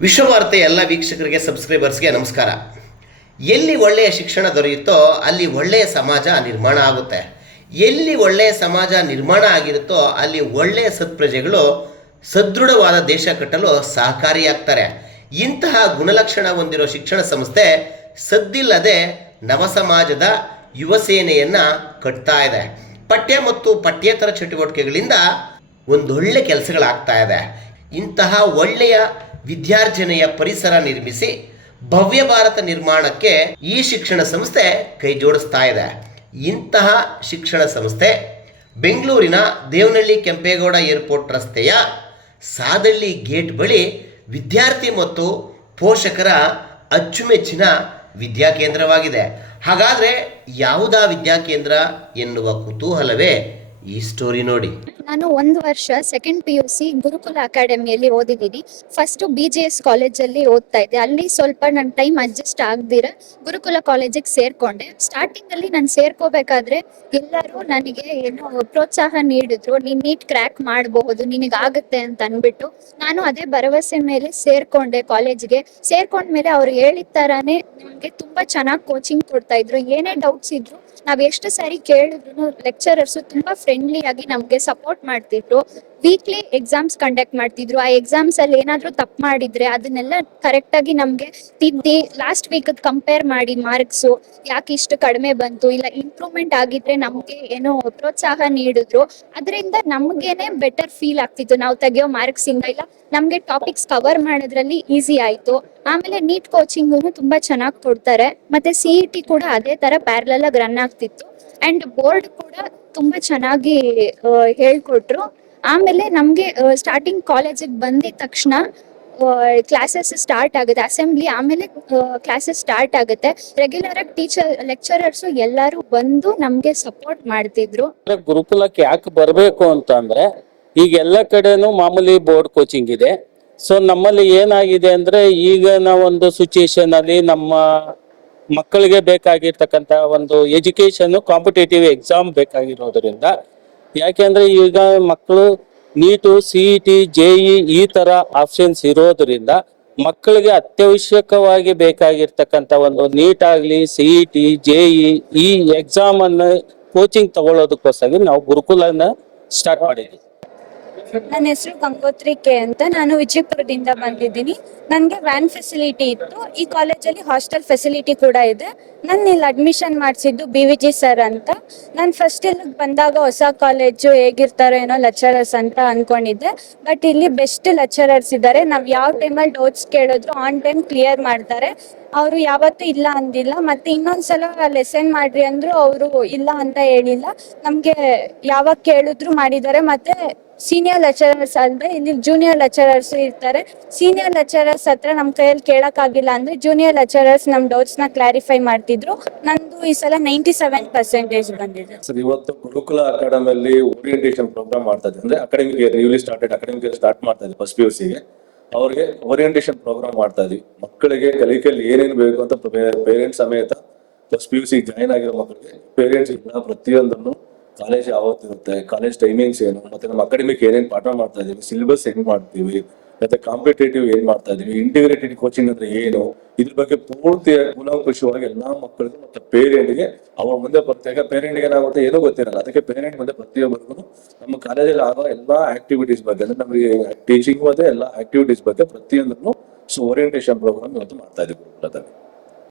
ವಿಶ್ವವಾರ್ತೆ ಎಲ್ಲ ವೀಕ್ಷಕರಿಗೆ ಸಬ್ಸ್ಕ್ರೈಬರ್ಸ್ಗೆ ನಮಸ್ಕಾರ. ಎಲ್ಲಿ ಒಳ್ಳೆಯ ಶಿಕ್ಷಣ ದೊರೆಯುತ್ತೋ ಅಲ್ಲಿ ಒಳ್ಳೆಯ ಸಮಾಜ ನಿರ್ಮಾಣ ಆಗುತ್ತೆ. ಎಲ್ಲಿ ಒಳ್ಳೆಯ ಸಮಾಜ ನಿರ್ಮಾಣ ಆಗಿರುತ್ತೋ ಅಲ್ಲಿ ಒಳ್ಳೆಯ ಸತ್ಪ್ರಜೆಗಳು ಸದೃಢವಾದ ದೇಶ ಕಟ್ಟಲು ಸಹಕಾರಿಯಾಗ್ತಾರೆ. ಇಂತಹ ಗುಣಲಕ್ಷಣ ಹೊಂದಿರೋ ಶಿಕ್ಷಣ ಸಂಸ್ಥೆ ಸದ್ದಿಲ್ಲದೆ ನವ ಸಮಾಜದ ಯುವ ಸೇನೆಯನ್ನು ಕಟ್ತಾ ಇದೆ. ಪಠ್ಯ ಮತ್ತು ಪಠ್ಯೇತರ ಚಟುವಟಿಕೆಗಳಿಂದ ಒಂದೊಳ್ಳೆ ಕೆಲಸಗಳಾಗ್ತಾ ಇದೆ. ಇಂತಹ ಒಳ್ಳೆಯ ವಿದ್ಯಾರ್ಜನೆಯ ಪರಿಸರ ನಿರ್ಮಿಸಿ ಭವ್ಯ ಭಾರತ ನಿರ್ಮಾಣಕ್ಕೆ ಈ ಶಿಕ್ಷಣ ಸಂಸ್ಥೆ ಕೈ ಜೋಡಿಸ್ತಾ ಇದೆ. ಇಂತಹ ಶಿಕ್ಷಣ ಸಂಸ್ಥೆ ಬೆಂಗಳೂರಿನ ದೇವನಹಳ್ಳಿ ಕೆಂಪೇಗೌಡ ಏರ್ಪೋರ್ಟ್ ರಸ್ತೆಯ ಸಾದಳ್ಳಿ ಗೇಟ್ ಬಳಿ ವಿದ್ಯಾರ್ಥಿ ಮತ್ತು ಪೋಷಕರ ಅಚ್ಚುಮೆಚ್ಚಿನ ವಿದ್ಯಾಕೇಂದ್ರವಾಗಿದೆ ಹಾಗಾದರೆ ಯಾವುದಾ ವಿದ್ಯಾಕೇಂದ್ರ ಎನ್ನುವ ಕುತೂಹಲವೇ ಈ ಸ್ಟೋರಿ ನೋಡಿ. ನಾನು ಒಂದು ವರ್ಷ second P U C Gurukula ಅಕಾಡೆಮಿಯಲ್ಲಿ ಓದಿದ್ದೀನಿ. ಫಸ್ಟ್ ಬಿ ಜೆ ಎಸ್ ಕಾಲೇಜಲ್ಲಿ ಓದ್ತಾ ಇದ್ದೆ. ಅಲ್ಲಿ ಸ್ವಲ್ಪ ನನ್ನ ಟೈಮ್ ಅಡ್ಜಸ್ಟ್ ಆಗದಿರ ಗುರುಕುಲ ಕಾಲೇಜಿಗೆ ಸೇರ್ಕೊಂಡೆ. ಸ್ಟಾರ್ಟಿಂಗ್ ಅಲ್ಲಿ ನಾನು ಸೇರ್ಕೋಬೇಕಾದ್ರೆ ಎಲ್ಲರೂ ನನಗೆ ಏನು ಪ್ರೋತ್ಸಾಹ ನೀಡಿದ್ರು. ನೀನ್ ನೀಟ್ ಕ್ರ್ಯಾಕ್ ಮಾಡಬಹುದು, ನಿನಗೆ ಆಗುತ್ತೆ ಅಂತ ಅನ್ಬಿಟ್ಟು ನಾನು ಅದೇ ಭರವಸೆ ಮೇಲೆ ಸೇರ್ಕೊಂಡೆ ಕಾಲೇಜ್ಗೆ ಸೇರ್ಕೊಂಡ್ಮೇಲೆ ಅವ್ರು ಹೇಳಿದ ತರಾನೇ ನಮಗೆ ತುಂಬಾ ಚೆನ್ನಾಗಿ ಕೋಚಿಂಗ್ ಕೊಡ್ತಾ ಇದ್ರು. ಏನೇ ಡೌಟ್ಸ್ ಇದ್ರು ನಾವ್ ಎಷ್ಟು ಸಾರಿ ಕೇಳಿದ್ರು ಲೆಕ್ಚರರ್ಸ್ ತುಂಬಾ ಫ್ರೆಂಡ್ಲಿ ಆಗಿ ನಮ್ಗೆ ಸಪೋರ್ಟ್ ಮಾಡ್ತಿದ್ರು. ವೀಕ್ಲಿ ಎಕ್ಸಾಮ್ಸ್ ಕಂಡಕ್ಟ್ ಮಾಡ್ತಿದ್ರು. ಆ ಎಕ್ಸಾಮ್ಸ್ ಅಲ್ಲಿ ಏನಾದ್ರೂ ತಪ್ಪು ಮಾಡಿದ್ರೆ ಅದನ್ನೆಲ್ಲ ಕರೆಕ್ಟ್ ಆಗಿ ನಮ್ಗೆ ತಿದ್ದಿ ಲಾಸ್ಟ್ ವೀಕ್ ಕಂಪೇರ್ ಮಾಡಿ ಮಾರ್ಕ್ಸ್ ಯಾಕೆ ಇಷ್ಟು ಕಡಿಮೆ ಬಂತು, ಇಲ್ಲ ಇಂಪ್ರೂವ್ಮೆಂಟ್ ಆಗಿದ್ರೆ ನಮ್ಗೆ ಏನೋ ಪ್ರೋತ್ಸಾಹ ನೀಡಿದ್ರು. ಅದರಿಂದ ನಮ್ಗೇನೆ ಬೆಟರ್ ಫೀಲ್ ಆಗ್ತಿತ್ತು. ನಾವು ತೆಗೆಯೋ ಮಾರ್ಕ್ಸ್ ಇಂದ ಇಲ್ಲ, ನಮ್ಗೆ ಟಾಪಿಕ್ಸ್ ಕವರ್ ಮಾಡೋದ್ರಲ್ಲಿ ಈಸಿ ಆಯ್ತು. ಆಮೇಲೆ ನೀಟ್ ಕೋಚಿಂಗ್ ತುಂಬಾ ಚೆನ್ನಾಗಿ ಕೊಡ್ತಾರೆ. ಮತ್ತೆ ಸಿ ಟಿ ಕೂಡ ಅದೇ ತರ ಪ್ಯಾರಲಲ್ ಆಗಿ ರನ್ ಆಗ್ತಿತ್ತು. ಅಂಡ್ ಬೋರ್ಡ್ ಕೂಡ ತುಂಬಾ ಚೆನ್ನಾಗಿ ಹೇಳ್ಕೊಟ್ರು. ಆಮೇಲೆ ನಮ್ಗೆ ಸ್ಟಾರ್ಟಿಂಗ್ ಕಾಲೇಜಿಗೆ ಬಂದಿದ ತಕ್ಷಣ ಕ್ಲಾಸಸ್ ಸ್ಟಾರ್ಟ್ ಆಗುತ್ತೆ. ಅಸೆಂಬ್ಲಿ ಆಮೇಲೆ ಕ್ಲಾಸಸ್ ಸ್ಟಾರ್ಟ್ ಆಗುತ್ತೆ. ರೆಗ್ಯುಲರ್ ಆಗಿ ಟೀಚರ್ ಲೆಕ್ಚರರ್ಸ್ ಎಲ್ಲರೂ ಬಂದು ನಮ್ಗೆ ಸಪೋರ್ಟ್ ಮಾಡ್ತಿದ್ರು. ಗುರುಕುಲಕ್ಕೆ ಯಾಕೆ ಬರಬೇಕು ಅಂತ ಅಂದ್ರೆ ಈಗ ಎಲ್ಲ ಕಡೆನೂ ಮಾಮೂಲಿ ಬೋರ್ಡ್ ಕೋಚಿಂಗ್ ಇದೆ. ಸೊ ನಮ್ಮಲ್ಲಿ ಏನಾಗಿದೆ ಅಂದ್ರೆ, ಈಗ ಒಂದು ಸಿಚುಯೇಷನ್ ಅಲ್ಲಿ ನಮ್ಮ ಮಕ್ಕಳಿಗೆ ಬೇಕಾಗಿರ್ತಕ್ಕಂತ ಒಂದು ಎಜುಕೇಶನ್ ಕಾಂಪಿಟೇಟಿವ್ ಎಕ್ಸಾಮ್ ಬೇಕಾಗಿರೋದ್ರಿಂದ ಯಾಕೆಂದ್ರೆ ಈಗ ಮಕ್ಕಳು NEET CET JEE T J ಈ ತರ ಆಪ್ಷನ್ಸ್ ಇರೋದ್ರಿಂದ ಮಕ್ಕಳಿಗೆ ಅತ್ಯವಶ್ಯಕವಾಗಿ ಬೇಕಾಗಿರ್ತಕ್ಕಂಥ ಒಂದು ನೀಟ್ ಆಗಲಿ ಸಿಇಟಿ ಜೆಇ ಜೆ ಈ ಎಕ್ಸಾಮ್ ಅನ್ನು ಕೋಚಿಂಗ್ ತಗೊಳ್ಳೋದಕ್ಕೋಸ್ಕರ ನಾವು ಗುರುಕುಲನ ಸ್ಟಾರ್ಟ್ ಮಾಡಿದ್ವಿ. ನನ್ನ ಹೆಸರು ಗಂಗೋತ್ರಿ ಕೆ ಅಂತ ನಾನು ವಿಜಯಪುರದಿಂದ ಬಂದಿದ್ದೀನಿ. ನನಗೆ ವ್ಯಾನ್ ಫೆಸಿಲಿಟಿ ಇತ್ತು. ಈ ಕಾಲೇಜಲ್ಲಿ ಹಾಸ್ಟೆಲ್ ಫೆಸಿಲಿಟಿ ಕೂಡ ಇದೆ. ನಾನು ಇಲ್ಲಿ ಅಡ್ಮಿಷನ್ ಮಾಡಿಸಿದ್ದು ಬಿ ವಿ ಜಿ ಸರ್ ಅಂತ. ನಾನು ಫಸ್ಟ್ ಇಲ್ಲಿ ಬಂದಾಗ ಹೊಸ ಕಾಲೇಜು ಹೇಗಿರ್ತಾರೋ ಏನೋ ಲೆಕ್ಚರರ್ಸ್ ಅಂತ ಅನ್ಕೊಂಡಿದ್ದೆ. ಬಟ್ ಇಲ್ಲಿ ಬೆಸ್ಟ್ ಲೆಕ್ಚರರ್ಸ್ ಇದ್ದಾರೆ ನಾವು ಯಾವ ಟೈಮಲ್ಲಿ ಡೋಟ್ಸ್ ಕೇಳಿದ್ರು ಆನ್ ಟೈಮ್ ಕ್ಲಿಯರ್ ಮಾಡ್ತಾರೆ. ಅವರು ಯಾವತ್ತೂ ಇಲ್ಲ ಅಂದಿಲ್ಲ, ಮತ್ತೆ ಇನ್ನೊಂದ್ಸಲ ಲೆಸನ್ ಮಾಡ್ರಿ ಅಂದ್ರು ಅವರು ಇಲ್ಲ ಅಂತ ಹೇಳಿಲ್ಲ. ನಮ್ಗೆ ಯಾವಾಗ ಕೇಳಿದ್ರು ಮಾಡಿದ್ದಾರೆ, ಮತ್ತೆ ಸೀನಿಯರ್ ಲೆಕ್ಚರರ್ಸ್ ಅಂದ್ರೆ ಇಲ್ಲಿ ಜೂನಿಯರ್ ಲೆಕ್ಚರರ್ಸ್ ಇರ್ತಾರೆ. ಸೀನಿಯರ್ ಲೆಕ್ಚರರ್ಸ್ ಹತ್ರ ನಮ್ಮ ಕೈಯಲ್ಲಿ ಕೇಳಕ್ಕಾಗಿಲ್ಲ ಅಂದ್ರೆ ಜೂನಿಯರ್ ಲೆಕ್ಚರರ್ಸ್ ನಮ್ಮ ಡೌಟ್ಸ್ನ ಕ್ಲಾರಿಫೈ ಮಾಡ್ತಿದ್ರು. ನಂದು ಈ ಸಲ ನೈಂಟಿ ಸೆವೆನ್ ಪರ್ಸೆಂಟೇಜ್ ಬಂದಿದೆ. ಸರ್, ಇವತ್ತು ಗುರುಕುಲ ಅಕಾಡೆಮಿಯಲ್ಲಿ ಓರಿಯಂಟೇಷನ್ ಪ್ರೋಗ್ರಾಮ್ ಮಾಡ್ತಾ ಇದೆ ಅಂದ್ರೆ academic newly started academic start ಮಾಡ್ತಾ ಇದೆ ಫಸ್ಟ್ ಪಿ ಯು ಸಿಗೆ ಅವ್ರಿಗೆ ಓರಿಯಂಟೇಷನ್ ಪ್ರೋಗ್ರಾಮ್ ಮಾಡ್ತಾ ಇದೀವಿ. ಮಕ್ಕಳಿಗೆ ಕಲಿಕೆಯಲ್ಲಿ ಏನೇನು ಬೇಕು ಅಂತ ಪೇರೆಂಟ್ಸ್ ಸಮೇತ plus P U C join ಆಗಿರೋ ಮಕ್ಕಳಿಗೆ ಪೇರೆಂಟ್ಸ್ ಇಲ್ಲ ಪ್ರತಿಯೊಂದನ್ನು ಕಾಲೇಜ್ ಯಾವತ್ತಿರುತ್ತೆ ಕಾಲೇಜ್ ಟೈಮಿಂಗ್ಸ್ ಏನು, ಮತ್ತೆ ನಮ್ಮ ಅಕಾಡೆಮಿಕ್ ಏನೇನು ಪಾಠ ಮಾಡ್ತಾ ಇದೀವಿ ಸಿಲೆಬಸ್ ಹೆಂಗ್ ಮಾಡ್ತೀವಿ ಮತ್ತೆ ಕಾಂಪಿಟೇಟಿವ್ ಏನ್ ಮಾಡ್ತಾ ಇದೀವಿ ಇಂಟಿಗ್ರೇಟೆಡ್ ಕೋಚಿಂಗ್ ಅಂದ್ರೆ ಏನು? ಇದ್ರ ಬಗ್ಗೆ ಪೂರ್ತಿ ಕೂಲಂಕುಷವಾಗಿ ಎಲ್ಲಾ ಮಕ್ಕಳಿಗೂ ಮತ್ತೆ ಪೇರೆಂಟ್ಗೆ ಅವ್ರ ಮುಂದೆ ಬರ್ತಾಗ ಪೇರೆಂಟ್ಗೆ ಏನಾಗುತ್ತೆ ಏನೋ ಗೊತ್ತಿರಲ್ಲ. ಅದಕ್ಕೆ ಪೇರೆಂಟ್ ಮುಂದೆ ಪ್ರತಿಯೊಬ್ಬರಿಗೂ ನಮ್ಮ ಕಾಲೇಜಲ್ಲಿ ಆಗೋ ಎಲ್ಲಾ ಆಕ್ಟಿವಿಟೀಸ್ ಬಗ್ಗೆ, ಅಂದ್ರೆ ನಮಗೆ ಟೀಚಿಂಗ್ ಮತ್ತೆ ಎಲ್ಲಾ ಆಕ್ಟಿವಿಟೀಸ್ ಬಗ್ಗೆ ಪ್ರತಿಯೊಂದನ್ನು ಸೊ ಓರಿಯಂಟೇಷನ್ ಪ್ರೋಗ್ರಾಮ್ ಇವತ್ತು ಮಾಡ್ತಾ ಇದೀವಿ